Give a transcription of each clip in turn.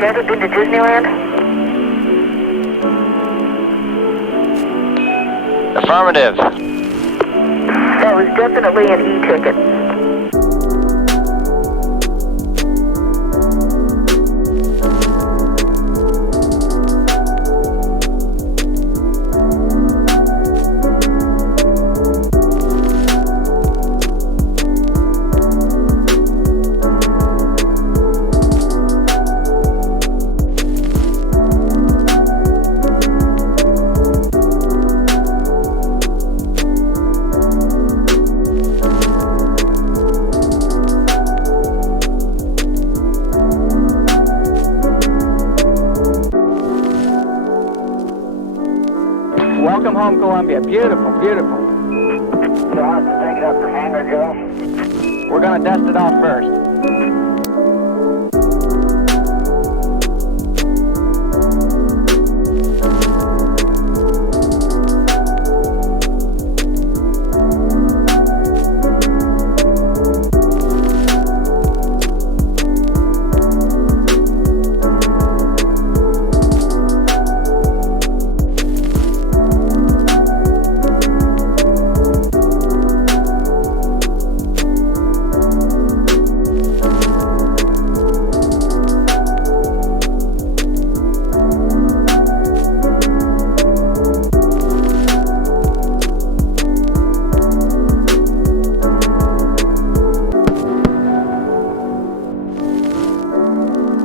you ever been to Disneyland? Affirmative. That was definitely an e-ticket. Welcome home, Columbia. Beautiful, beautiful. John, take it up for hangar, Joe. We're going to dust it off first.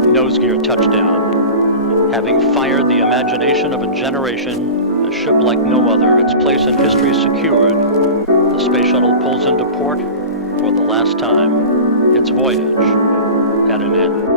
Nose gear touchdown. Having fired the imagination of a generation, a ship like no other, its place in history secured, the space shuttle pulls into port for the last time. Its voyage at an end.